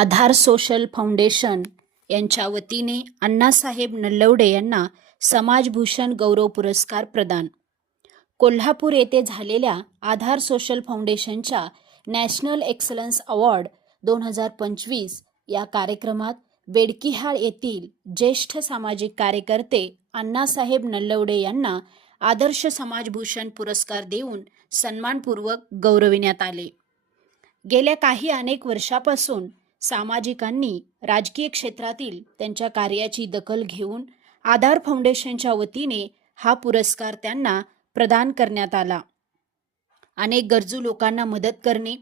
आधार social foundation यांच्या वतीने अण्णासाहेब नल्लवडे यांना समाजभूषण गौरव पुरस्कार प्रदान. कोल्हापूर येथे झालेल्या आधार सोशल फाउंडेशनच्या नॅशनल एक्सलन्स अवॉर्ड दोन हजार पंचवीस या कार्यक्रमात बेडकिहाळ येथील ज्येष्ठ सामाजिक कार्यकर्ते अण्णासाहेब नल्लवडे यांना आदर्श समाजभूषण पुरस्कार देऊन सन्मानपूर्वक गौरविण्यात आले. गेल्या काही अनेक वर्षापासून सामाजिकांनी राजकीय क्षेत्रातील त्यांच्या कार्याची दखल घेऊन आधार फाउंडेशनच्या वतीने हा पुरस्कार त्यांना प्रदान करण्यात आला. अनेक गरजू लोकांना मदत करणे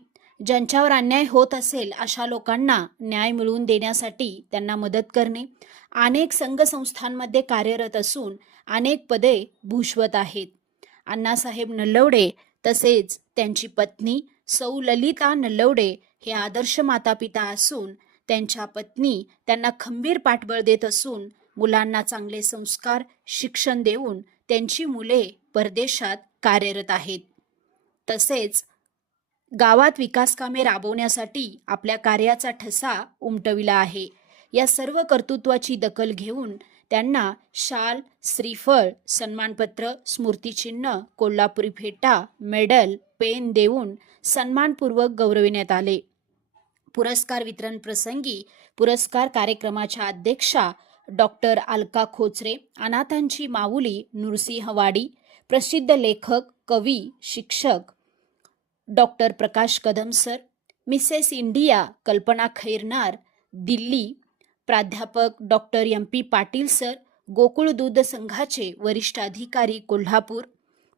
ज्यांच्यावर अन्याय होत असेल अशा लोकांना न्याय मिळवून देण्यासाठी त्यांना मदत करणे अनेक संघ संस्थांमध्ये कार्यरत असून अनेक पदे भूषवत आहेत. अण्णासाहेब नल्लवडे तसेच त्यांची पत्नी सौ ललिता नल्लवडे हे आदर्श मातापिता असून त्यांच्या पत्नी त्यांना खंबीर पाठबळ देत असून मुलांना चांगले संस्कार शिक्षण देऊन त्यांची मुले परदेशात कार्यरत आहेत. तसेच गावात विकासकामे राबवण्यासाठी आपल्या कार्याचा ठसा उमटविला आहे. या सर्व कर्तृत्वाची दखल घेऊन त्यांना शाल श्रीफळ सन्मानपत्र स्मृतिचिन्ह कोल्हापुरी फेटा मेडल पेन देऊन सन्मानपूर्वक गौरविण्यात आले. पुरस्कार वितरण प्रसंगी पुरस्कार कार्यक्रमाच्या अध्यक्षा डॉक्टर अलका खोचरे अनाथांची माऊली नृसिंह वाडी प्रसिद्ध लेखक कवी शिक्षक doctor Prakash Kadam sir Mrs India Kalpana Khairnar Delhi प्राध्यापक doctor M P Patil sir Gokul दूध संघाचे वरिष्ठ अधिकारी Kolhapur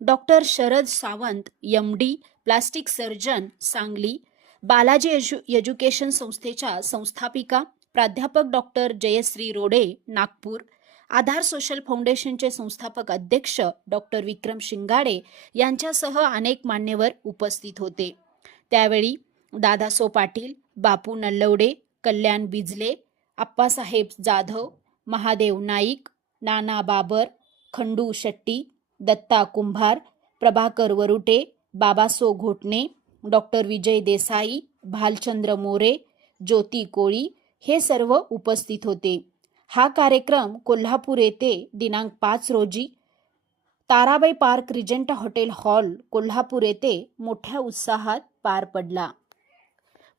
doctor Sharad Sawant M D plastic surgeon Sangli Balaji edu education संस्थेच्या संस्थापिका प्राध्यापक डॉक्टर जयश्री रोडे नागपूर आधार सोशल फाउंडेशनचे संस्थापक अध्यक्ष डॉक्टर विक्रम शिंगाडे यांच्यासह अनेक मान्यवर उपस्थित होते. त्यावेळी दादासो पाटील बापू नल्लवडे कल्याण बिजले आप्पासाहेब जाधव महादेव नाईक नाना बाबर खंडू शेट्टी दत्ता कुंभार प्रभाकर वरुटे बाबासो घोटणे डॉक्टर विजय देसाई भालचंद्र मोरे ज्योती कोळी हे सर्व उपस्थित होते. हा कार्यक्रम कोल्हापूर येथे दिनांक पाच रोजी Tarabai park Regenta hotel hall Kolhapur येथे मोठ्या उत्साहात पार पडला.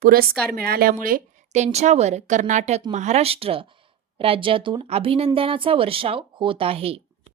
पुरस्कार मिळाल्यामुळे त्यांच्यावर कर्नाटक महाराष्ट्र राज्यातून अभिनंदनाचा वर्षाव होत आहे.